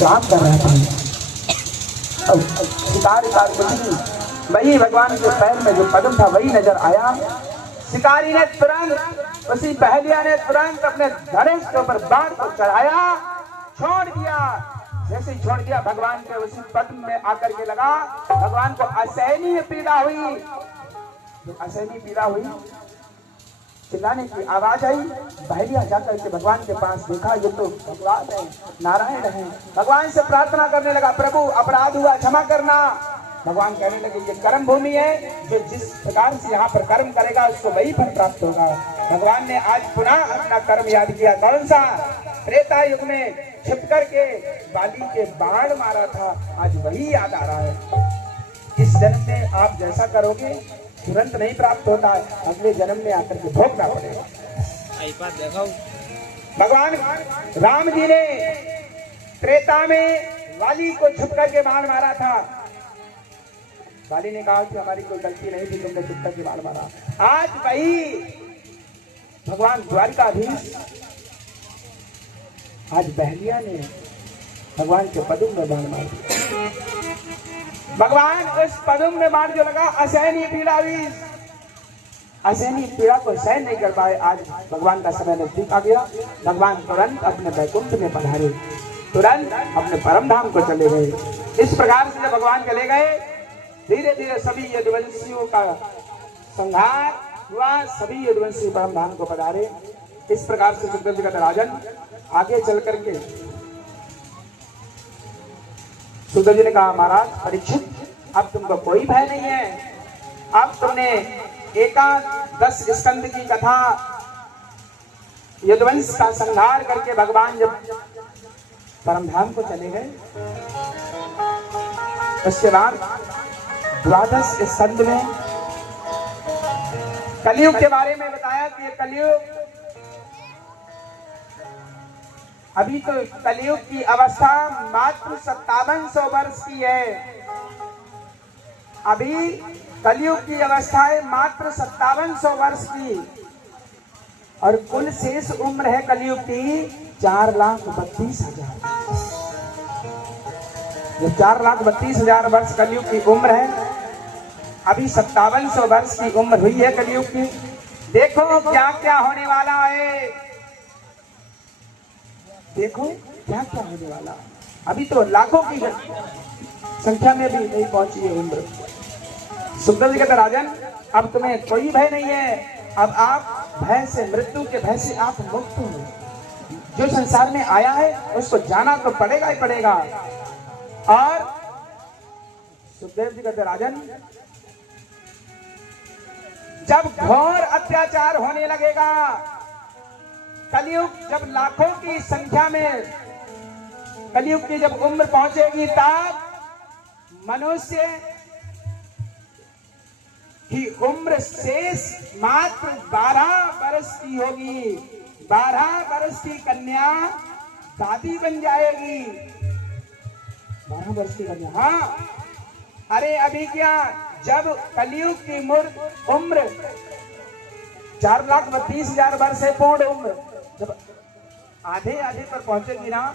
श्राप कर रहे थे। और शिकार वही भगवान के पैर में जो पद्म था वही नजर आया। शिकारी ने तुरंत, उसी पहलिया ने तुरंत अपने धनुष के ऊपर बाण को चढ़ाया, छोड़ दिया। जैसे ही छोड़ दिया, भगवान के उसी पद्म में आकर के लगा। भगवान को असहनीय पीड़ा हुई। जो असहनीय पीड़ा हुई, चिल्लाने की आवाज आई। पहलिया जाकर के भगवान के पास देखा, ये तो भगवान है, नारायण है। भगवान से प्रार्थना करने लगा, प्रभु अपराध हुआ, क्षमा करना। भगवान कहने लगे, ये कर्म भूमि है, जो जिस प्रकार से यहाँ पर कर्म करेगा उसको वही फल प्राप्त होगा। भगवान ने आज पुनः अपना कर्म याद किया। कौन सा? त्रेता युग में छिप करके बाली के बाण मारा था, आज वही याद आ रहा है। इस जन्म में आप जैसा करोगे तुरंत नहीं प्राप्त होता है, अगले जन्म में आकर के भोगना पड़ेगा। भगवान राम जी ने त्रेता में वाली को छुप करके बाण मारा था। वाली ने कहा कि हमारी कोई गलती नहीं थी, तुमने छुप करके बाण मारा। आज वही भगवान द्वारिकाधीश, आज बहलिया ने भगवान के पद्म में बाण मार दिया। भगवान उस पद्म में बाण जो लगा, असहनीय पीड़ा हुई। असहनीय पीड़ा को सहन नहीं कर पाए। आज भगवान का समय नजदीक आ गया। भगवान तुरंत अपने वैकुंठ में पधारे, तुरंत अपने परम धाम को चले गए। इस प्रकार से जब भगवान चले गए, धीरे धीरे सभी यदुवंशियों का संहार हुआ। सभी यदुवंशी परम धाम को पधारे। इस प्रकार से सुखदेव जी का राजन आगे चल करके सुखदेव जी ने कहा, महाराज परीक्षित, अब तुमको कोई भय नहीं है। अब तुमने एकादश स्कंद की कथा, यदुवंश का संहार करके भगवान जब परमधाम को चले गए, उसके बाद द्वादश स्कंद में कलयुग के बारे में बताया कि ये कलयुग, अभी तो कलयुग की अवस्था मात्र 5700 वर्ष की है। अभी कलयुग की अवस्था है मात्र 5700 वर्ष की, और कुल शेष उम्र है कलयुग की 4,32,000। जो 4,32,000 वर्ष कलयुग की उम्र है, अभी 5700 वर्ष की उम्र हुई है कलयुग की। देखो क्या क्या होने वाला है, देखो क्या क्या होने वाला। अभी तो लाखों की संख्या में भी नहीं पहुंची है उम्र। सुखदेव जी कहते, राजन अब तुम्हें कोई भय नहीं है। अब आप भय से, मृत्यु के भय से आप मुक्त हो। जो संसार में आया है उसको जाना तो पड़ेगा ही पड़ेगा। और सुखदेव जी कहते, राजन जब घोर अत्याचार होने लगेगा, कलयुग जब लाखों की संख्या में, कलयुग की जब उम्र पहुंचेगी, तब मनुष्य की उम्र शेष मात्र 12 वर्ष की होगी। 12 वर्ष की कन्या दादी बन जाएगी। 12 वर्ष की कन्या, हाँ। अरे अभी क्या, जब कलयुग की उम्र 4,32,000 वर्ष है पूर्ण उम्र, जब आधे आधे पर पहुंचेगी ना,